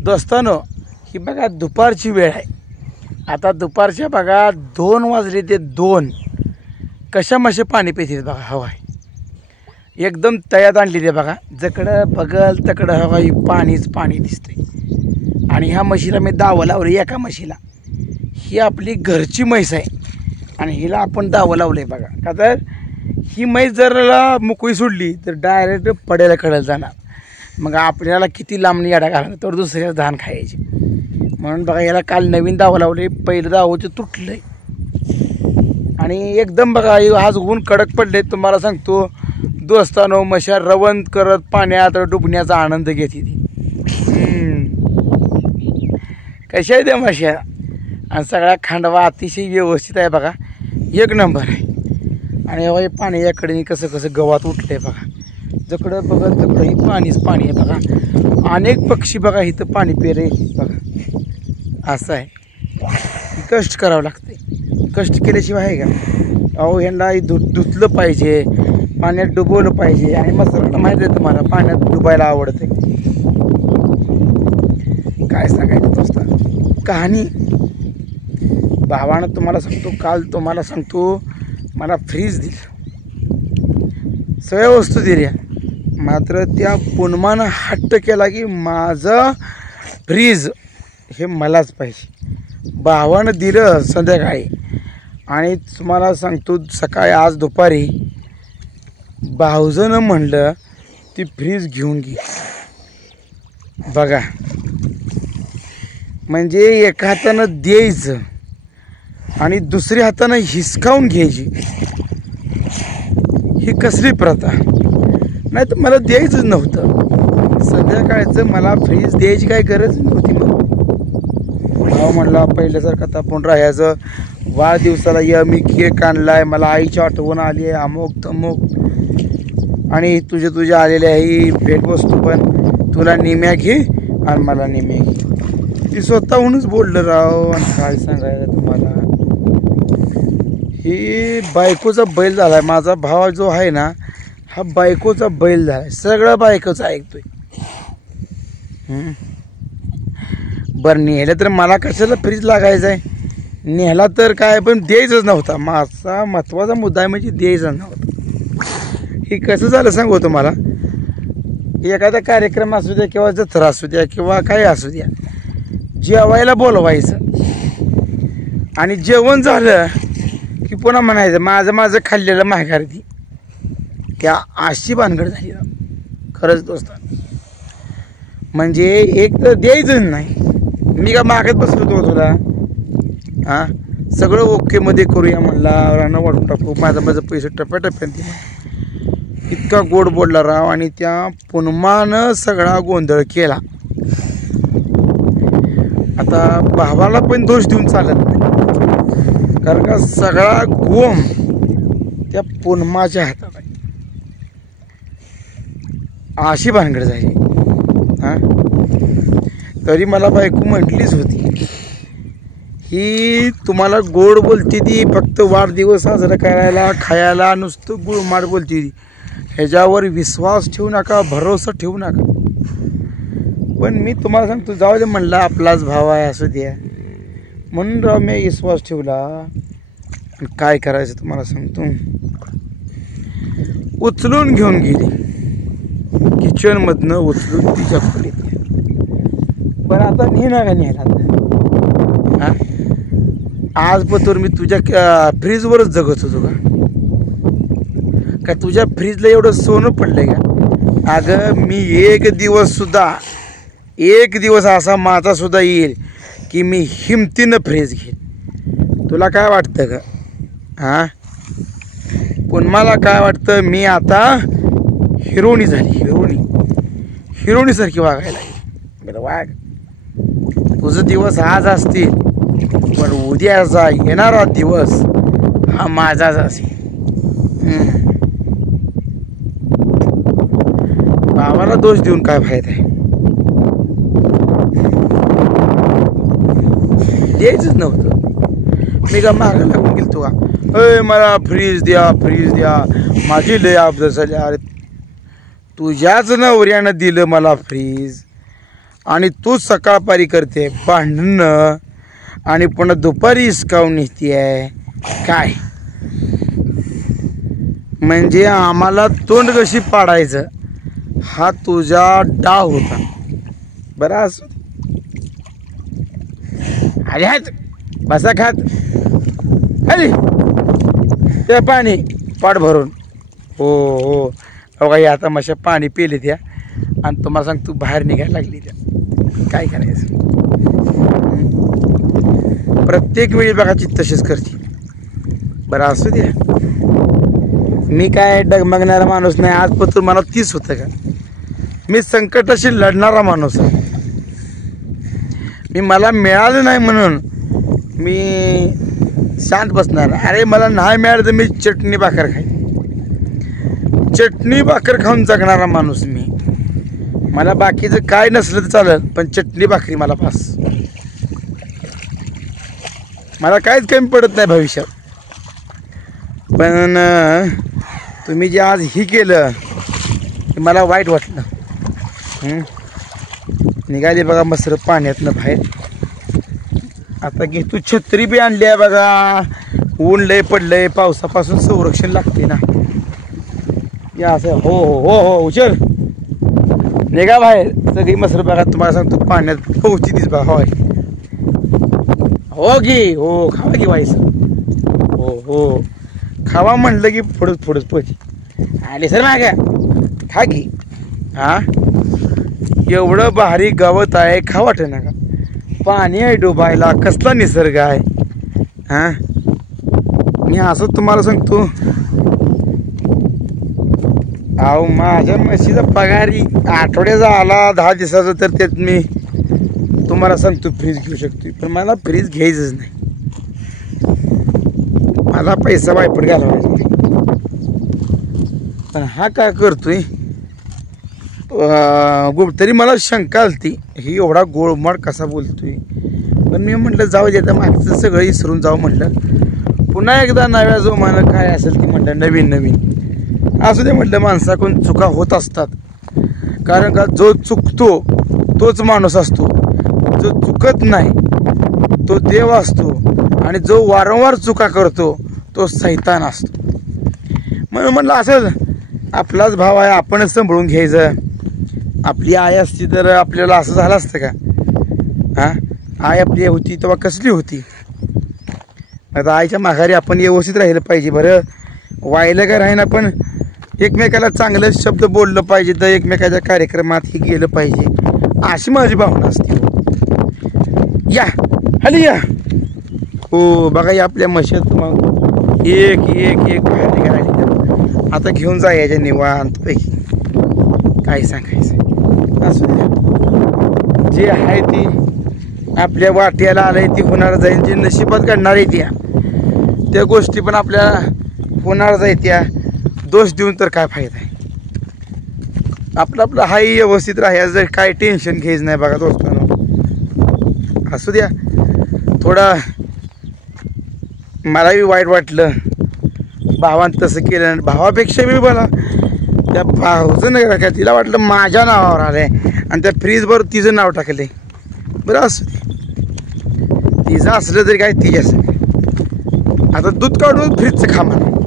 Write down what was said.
दोस्तानो, ही बघा दुपारची वेळ आहे. आता दुपारच्या बघा 2 वाजले ते 2. कशामाशे पाणी पिते बघा. हवा आहे एकदम तयात आणली ते बघा. जकडं बघल तकडं हवा ही पाणीच पाणी दिसते. आणि ह्या म्हशीला मी दावं लावलं. एका म्हशीला, ही आपली घरची म्हैस आहे आणि हिला आपण दावं लावलं आहे बघा. का तर ही म्हैस जर मोकळी सोडली तर डायरेक्ट पडायला कडेला जाणार. मग आपल्याला किती लांबणी याडा घालणार तर दुसऱ्या धान खायची. म्हणून बघा याला काल नवीन दावं लावले. पहिलं दावं ते तुटलं आहे आणि एकदम बघा आज ऊन कडक पडले. तुम्हाला सांगतो दोस्तानो, मशा रवंत करत पाण्यात डुबण्याचा आनंद घेते ती. कशा आहे त्या मशा. आणि सगळा खांडवा अतिशय व्यवस्थित आहे बघा. एक नंबर आहे. आणि हे पाणी याकडे कसं कसं गवात उठलं आहे बघा. जकडं बघत तकडं ही पाणीच पाणी आहे बघा. अनेक पक्षी बघा इथं पाणी पेरे बघा. असं आहे, कष्ट करावं लागते. कष्ट केल्याशिवाय आहे का. अहो ह्यांना धुतलं पाहिजे, पाण्यात डुबवलं पाहिजे. आणि मसराला माहिती आहे तुम्हाला पाण्यात डुबायला आवडते. काय सांगायचं दोस्ता कहाणी. भावानं तुम्हाला सांगतो, काल तुम्हाला सांगतो मला फ्रीज दिलं, सगळ्या वस्तू दिल्या. मात्र त्या पुनमानं हट्ट केला की माझं फ्रीज हे मलाच पाहिजे. भावानं दिलं संध्याकाळी. आणि तुम्हाला सांगतो सकाळी आज दुपारी भाऊजनं म्हणलं ती फ्रीज घेऊन घे. बघा म्हणजे एका हातानं द्यायचं आणि दुसऱ्या हातानं हिसकावून घ्यायची. ही कसली प्रथा. नाही तर मला द्यायचंच नव्हतं. संध्याकाळचं मला फ्रीज द्यायची काही गरज नव्हती. मग म्हणला पहिल्यासारखं तापून राहायचं. वाढदिवसाला ये मी केक आणलाय, मला आईची आठवण आली आहे, अमुक तमुक. आणि तुझे आलेल्या ही भेटवस्तू पण तुला निम्या घे आणि मला निम्या घे. ती स्वतःहूनच बोललं राव. आणि काय सांगायला तुम्हाला, ही बायकोचा बैल झाला आहे. माझा भाव जो आहे ना हा बायकोचा बैल झाला आहे. सगळं बायकोचं ऐकतोय. बरं नेलं तर मला कशाला फ्रीज लागायचं आहे. नेला तर काय पण द्यायचंच नव्हता. माझा महत्त्वाचा मुद्दा आहे म्हणजे द्यायचा नव्हता. हे कसं झालं सांगू तुम्हाला. एखादा कार्यक्रम असू द्या किंवा जत्रा असू द्या किंवा काही असू द्या, जेवायला बोलवायचं आणि जेवण झालं की पुन्हा म्हणायचं माझं खाल्लेलं माघार दी. त्या अशी भानगड झाली खरंच दोस्त. म्हणजे एक तर द्यायचंच नाही. मी का मागत बसलो होतो तुला. हां सगळं ओकेमध्ये करूया म्हणला. रानं वाढून टाकू, माझं पैसे टप्प्याटप्प्याने. इतका गोड बोलला राव. आणि त्या पुनमानं सगळा गोंधळ केला. आता भावाला पण दोष देऊन चालत नाही, कारण का सगळा गोम त्या पुनमाच्या हातात आहे. अशी भानगड झाली. हां तरी मला बायको म्हटलीच होती ही तुम्हाला गोड बोलते ती, फक्त वाढदिवस साजरा करायला खायला नुसतं गुळमाड बोलते ती. ह्याच्यावर विश्वास ठेवू नका, भरोसा ठेवू नका. पण मी तुम्हाला सांगतो जाऊ दे म्हणला, आपलाच भाव आहे असू द्या म्हणून राव मी विश्वास ठेवला. काय करायचं तुम्हाला सांगतो, उचलून घेऊन गेली किचनमधनं, उचलून तिच्या खोलीत. पण आता नेणार का न्यायला. हां आज पतोर मी तुझ्या फ्रीजवरच जगत होतो का तुझ्या फ्रीजला एवढं सोनं पडलंय का. अगं मी एक दिवस असा माझा सुद्धा येईल की मी हिमतीनं फ्रीज घेईन. तुला काय वाटतं का. हां पण मला काय वाटतं, मी आता हिरोणी झाली. हिरोणीसारखी वागायला लागली. बरं वाग. तुझं दिवस आज असतील पण उद्याचा येणारा दिवस हा माझाच असेल. भावाला दोष देऊन काय फायदा आहे. द्यायचंच नव्हतं. मी का मागं लागून गेलो का मला फ्रीज द्या माझी लय अफजल झाली. अरे तुझ्याच नवऱ्यानं दिलं मला फ्रीज आणि तू सकाळपारी करते भांडणं आणि पुन्हा दुपारी हिसकावून येते आहे काय? म्हणजे आम्हाला तोंड कशी पाडायचं हा तुझा डाव होता. बरं असू अरे हात बसा खात अरे ते पाणी पाठ भरून. हो हो हो काही आता मशा पाणी पिले त्या आणि तुम्हाला सांग तू बाहेर निघायला लागली त्या काय करायचं. प्रत्येक वेळी बघाची तशीच करते. बरं असू द्या मी काय डगमगणारा माणूस नाही. आजपासून मला 30 होतं का? मी संकटाशी लढणारा माणूस आहे. मी मला मिळालं नाही म्हणून मी शांत बसणार. अरे मला नाही मिळालं तर मी चटणी भाकर खाईन. चटणी भाकर खाऊन जगणारा माणूस मी. मला बाकीचं काय नसलं तर चालेल पण चटणी भाकरी मला पास. मला काहीच कमी पडत नाही भविष्यात. पण तुम्ही जे आज ही केलं ते मला वाईट वाटलं. निघाली बघा मसर पाण्यातनं बाहेर. आता घे तू छत्री बी आणली आहे बघा. ऊन लय पडलंय पावसापासून संरक्षण लागते ना. या असं हो हो हो हो उचल निघा बाहेर. सगळी मसर बघा तुम्हाला सांगतो पाण्यात पोहची तीच बघा. होय हो गी हो खावा की व्हायचं. हो हो खावा म्हणलं की पुढंच पुढंच पोहची आले सर माग्या खा की. हा एवढं भारी गवत आहे खा वाटत ना का? पाणी आहे डोबायला कसला निसर्ग आहे. हा मी असं तुम्हाला सांगतो अहो माझ्या म्हशीचा पगारी आठवड्याचा आला 10 दिवसाचा तर त्यात मी तुम्हाला सांगतो फ्रीज घेऊ शकतो. पण मला फ्रीज घ्यायचंच नाही. मला पैसा वायपट घालवायचा नाही. पण हा काय करतोय तरी मला शंका आलती ही एवढा गोळमाड कसा बोलतोय. पण मी म्हटलं जाऊ दे आता मागचं सगळं विसरून जाऊ म्हटलं. पुन्हा एकदा नव्या जोमानं काय असेल ती म्हटलं नवीन नवीन असू दे म्हटलं. माणसाकडून चुका होत असतात. कारण का जो चुकतो तोच माणूस असतो. जो चुकत नाही तो देव असतो. आणि जो वारंवार चुका करतो तो सैतान असतो. म्हणून म्हटलं असं आपलाच भाव आहे आपणच सांभाळून घ्यायचं. आपली आई असती तर आपल्याला असं झालं असतं का? हां आई आपली होती तेव्हा कसली होती. आता आईच्या माघारी आपण व्यवस्थित राहिलं पाहिजे. बरं व्हायला काय राहीना पण एकमेकाला चांगलं शब्द बोललं पाहिजे. तर एकमेकाच्या कार्यक्रमात हे गेलं पाहिजे अशी माझी भावना असते. या हली या हो बघा या आपल्या मशात मग एक एक एक बाहेर निघाली. आता घेऊन जा याच्या निवांतपैकी काय सांगायचं. असू द्या जे आहे ती आपल्या वाट्याला आलंय ती होणार जाईल. जे नशिबात घडणार आहे त्या गोष्टी पण आपल्याला होणार जायत्या. दोष देऊन तर काय फायदा आहे. आपलं आपलं हाही व्यवस्थित राहायचं. जर काय टेन्शन घ्यायचं नाही बघा दोस्तांनो. असू द्या थोडा मलाही वाईट वाटलं भावानं तसं केलं. भावापेक्षा मी बोला त्या भाऊचं नाही का तिला वाटलं माझ्या नावावर आलंय आणि त्या फ्रीजवर तिचं नाव टाकले. बरं असू दे तिचं असलं तरी काय तिच्या. आता दूध काढून फ्रीजचं खा म्हणा.